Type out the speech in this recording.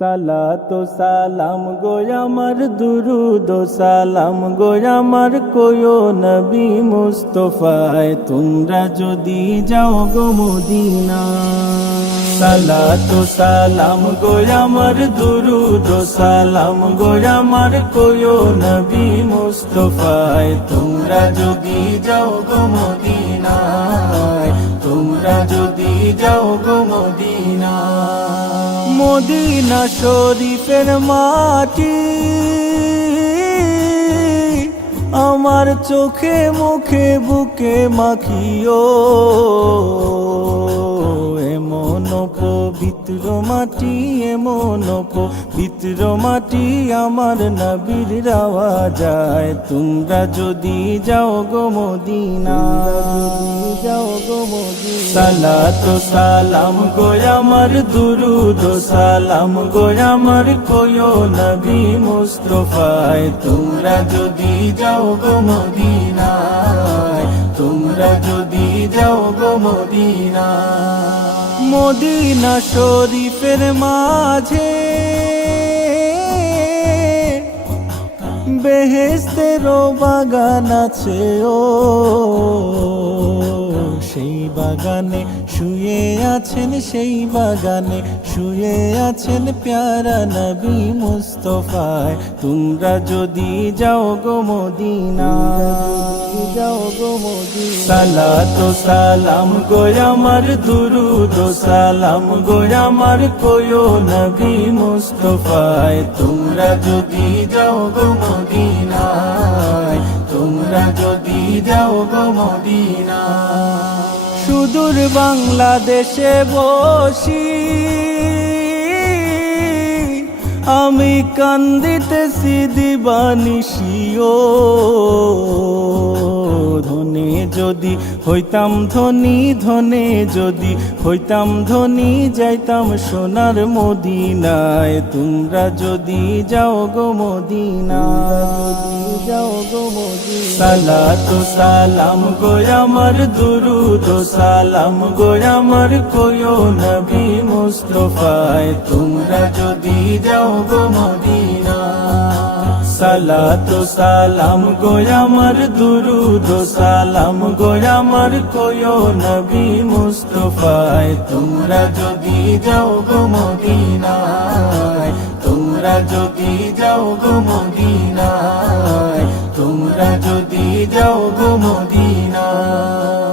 সালাতু সালাম গো আমার দুরুদ ও সালাম গো আমার কোয়ো নবী মুস্তাফায় তোমরা যদি যাও গো মদিনা। সালাতু সালাম গো আমার দুরুদ ও সালাম গো আমার কোয়ো নবী মুস্তাফায় তোমরা যদি যাও গো মদিনায়, তোমরা যদি যাও গো মদিনা। মদিনা শরীফের মাটি আমার চোখে মুখে বুকে মাখিও, এমন পবিত্র মাটি, এমন পবিত্র মাটি আমার নবীর রাওয়া যায়। তোমরা যদি যাও গো মদিনা, যাও গো মদিনা। সালাতু সালাম গো আমার দুরুদ ও সালাম গো আমার কোয়ো নবী মুস্তাফায় তোমরা যদি যাও গো মদিনায়, তোমরা যদি যাও গো মদিনা। মদিনা শরীফের মাঝে বেহেশতেরও বাগান আছে ও, সেই বাগানে শুয়ে আছেন, সেই বাগানে শুয়ে আছেন প্যারা নবী মুস্তাফায় তোমরা যদি যাও গো মদিনা, যাও গো মদিনা। সালাতু সালাম গো আমার দুরুদ ও সালাম গো আমার কোয়ো নবী মুস্তাফায় তোমরা যদি যাও গো মদিনায়, তোমরা যদি যাও গো মদিনা। সুদূর বাংলাদেশে বসি আমি কান্দিতেছি দিবানিশিও, ধনে যদি হইতাম ধনী, ধনে যদি হইতাম ধনী যাইতাম সোনার মদিনায় তোমরা যদি যাও গো মদিনা, যাও গো মদিনা। সালাতু সালাম গো আমার দুরুদ ও সালাম গো আমার কোয়ো নবী মুস্তাফায় তোমরা যদি যাও গো মদিনা। সালাতু সালাম গো আমার দুরুদ ও সালাম গো আমার কোয়ো নবী মুস্তাফায় তোমরা যদি যাও গো মদিনায়, তোমরা যদি যাও গো মদিনায়, তোমরা যদি যাও গো মদিনায়।